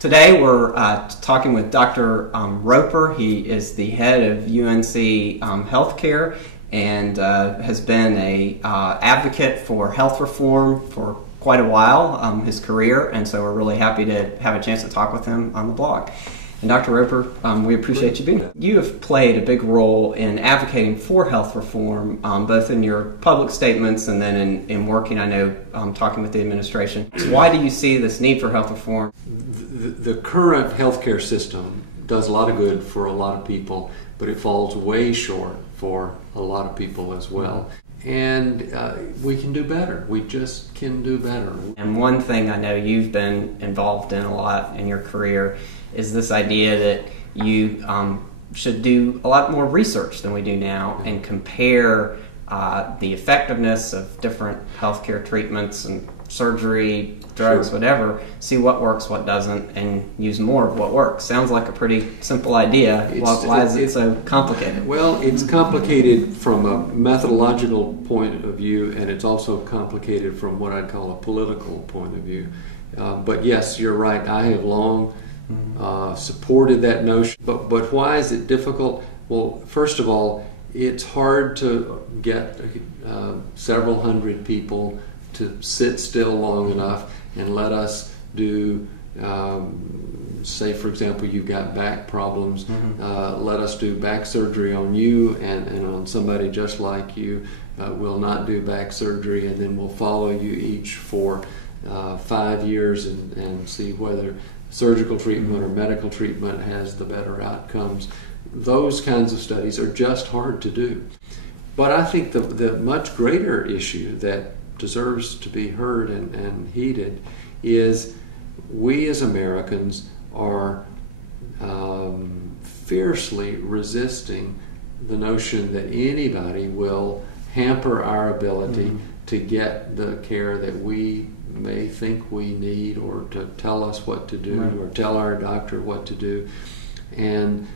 Today we're talking with Dr. Roper. He is the head of UNC Health Care and has been an advocate for health reform for quite a while, his career, and so we're really happy to have a chance to talk with him on the blog. And Dr. Roper, we appreciate you being here. You have played a big role in advocating for health reform, both in your public statements and then in working, I know, talking with the administration. So why do you see this need for health reform? The current healthcare system does a lot of good for a lot of people, but it falls way short for a lot of people as well. And we can do better. We just can do better. And one thing I know you've been involved in a lot in your career is this idea that you should do a lot more research than we do now and compare the effectiveness of different healthcare treatments and surgery, drugs, Sure. whatever, see what works, what doesn't, and use more of what works. Sounds like a pretty simple idea. Why is it so complicated? Well, it's complicated from a methodological point of view, and it's also complicated from what I'd call a political point of view. But yes, you're right. I have long supported that notion. But why is it difficult? Well, first of all, it's hard to get several hundred people to sit still long enough and let us do, say for example, you've got back problems, let us do back surgery on you and on somebody just like you. We'll not do back surgery, and then we'll follow you each for 5 years and see whether surgical treatment or medical treatment has the better outcomes. Those kinds of studies are just hard to do. But I think the much greater issue that deserves to be heard and heeded is we as Americans are fiercely resisting the notion that anybody will hamper our ability to get the care that we may think we need, or to tell us what to do, or tell our doctor what to do. And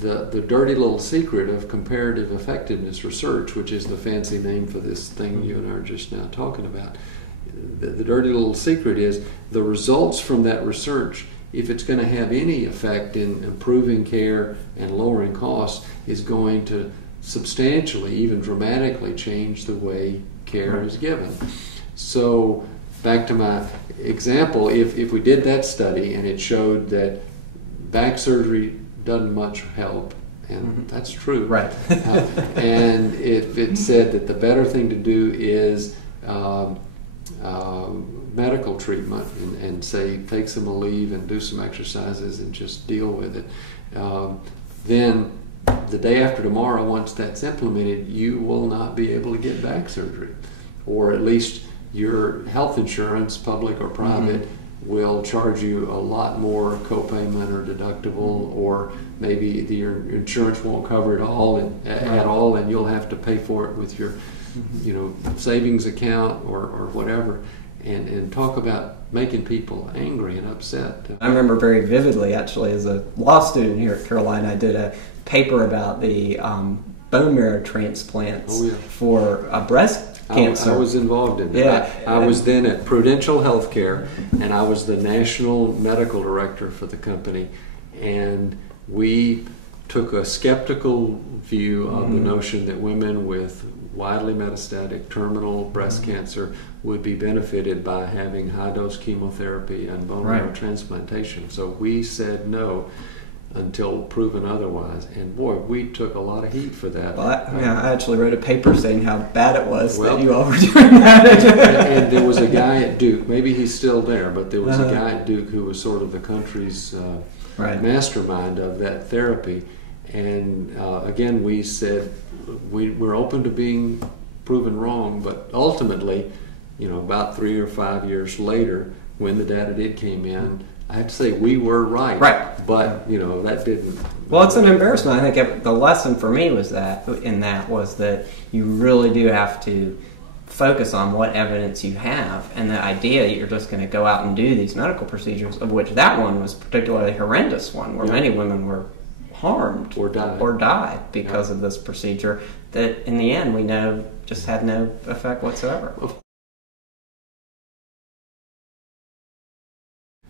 the dirty little secret of comparative effectiveness research, which is the fancy name for this thing you and I are just now talking about, the dirty little secret is the results from that research, if it's going to have any effect in improving care and lowering costs, is going to substantially, even dramatically, change the way care is given. So back to my example, if we did that study and it showed that back surgery doesn't much help, and that's true. Right. And if it said that the better thing to do is medical treatment and say take some leave and do some exercises and just deal with it, then the day after tomorrow, once that's implemented, you will not be able to get back surgery, or at least your health insurance, public or private, will charge you a lot more copayment or deductible, or maybe your insurance won't cover it all at all, and you'll have to pay for it with your savings account or whatever. And talk about making people angry and upset. I remember very vividly, actually, as a law student here at Carolina, I did a paper about the bone marrow transplants for breast cancer. I was involved in that. I was then at Prudential Healthcare, and I was the national medical director for the company, and we took a skeptical view of the notion that women with widely metastatic terminal breast cancer would be benefited by having high-dose chemotherapy and bone marrow transplantation. So we said no until proven otherwise. And boy, we took a lot of heat for that. Well, I actually wrote a paper saying how bad it was that you all were doing that. And there was a guy at Duke, maybe he's still there, but there was a guy at Duke who was sort of the country's mastermind of that therapy. And again, we said we're open to being proven wrong, but ultimately, about 3 or 5 years later, when the data did came in, I have to say we were right. But that didn't. Well, it's an embarrassment. I think the lesson for me was that you really do have to focus on what evidence you have, and the idea that you're just going to go out and do these medical procedures, of which that one was particularly horrendous one, where many women were harmed or died because of this procedure that in the end we know just had no effect whatsoever.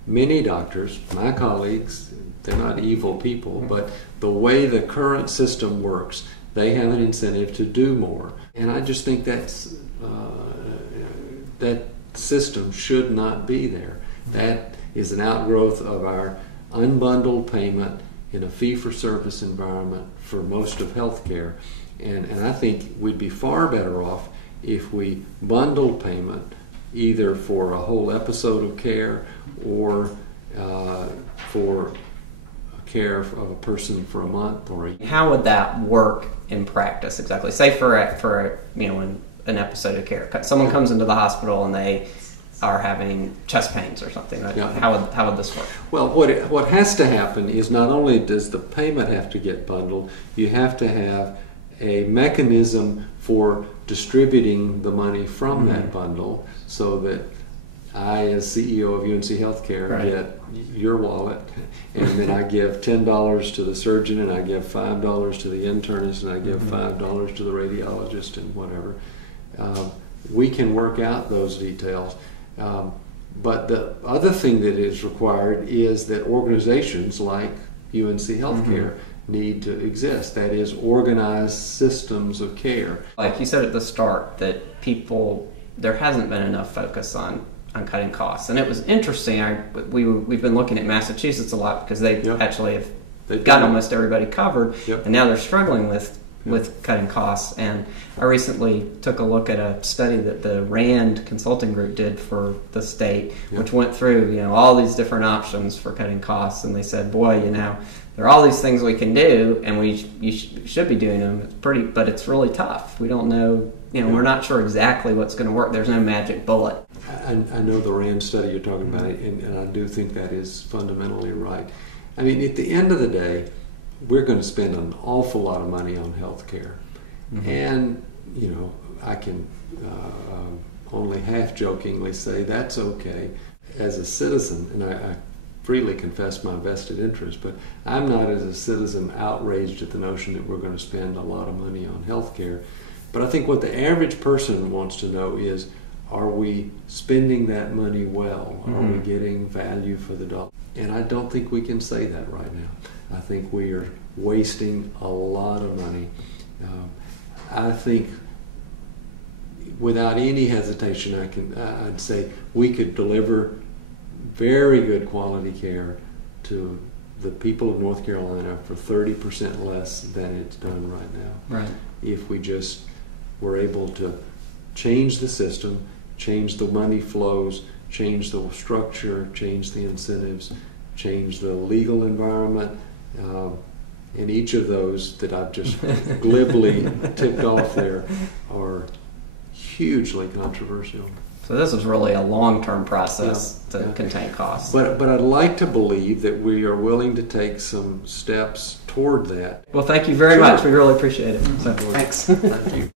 Many doctors, my colleagues, they're not evil people, but the way the current system works, they have an incentive to do more. And I just think that system should not be there. That is an outgrowth of our unbundled payment in a fee-for-service environment for most of healthcare. And I think we'd be far better off if we bundled payment either for a whole episode of care or for care of a person for a month or a year. How would that work in practice exactly? Say for an episode of care, someone comes into the hospital and they are having chest pains or something. Yeah. How would this work? Well, what has to happen is not only does the payment have to get bundled, you have to have a mechanism for distributing the money from that bundle so that I, as CEO of UNC Health Care, get your wallet, and then I give $10 to the surgeon, and I give $5 to the internist, and I give $5 to the radiologist, and whatever. We can work out those details. But the other thing that is required is that organizations like UNC Health Care need to exist. That is, organized systems of care. Like you said at the start, that there hasn't been enough focus on cutting costs. And it was interesting, we've been looking at Massachusetts a lot because they actually have got almost everybody covered, and now they're struggling with cutting costs. And I recently took a look at a study that the RAND consulting group did for the state, which went through all these different options for cutting costs, and they said, boy, there are all these things we can do, and you should be doing them. But it's really tough. We don't know. We're not sure exactly what's going to work. There's no magic bullet. I know the RAND study you're talking about, and I do think that is fundamentally right. I mean, at the end of the day, we're going to spend an awful lot of money on health care. And, I can only half-jokingly say that's okay. As a citizen, and I freely confess my vested interest, but I'm not, as a citizen, outraged at the notion that we're going to spend a lot of money on health care. But I think what the average person wants to know is, are we spending that money well? Are we getting value for the dollar? And I don't think we can say that right now. I think we are wasting a lot of money. I think without any hesitation, I'd say we could deliver very good quality care to the people of North Carolina for 30% less than it's done right now. Right. If we just were able to change the system, change the money flows, change the structure, change the incentives, change the legal environment, and each of those that I've just glibly ticked off there are hugely controversial. So this is really a long-term process to contain costs. But I'd like to believe that we are willing to take some steps toward that. Well, thank you very much. We really appreciate it. So, thanks. Thank you.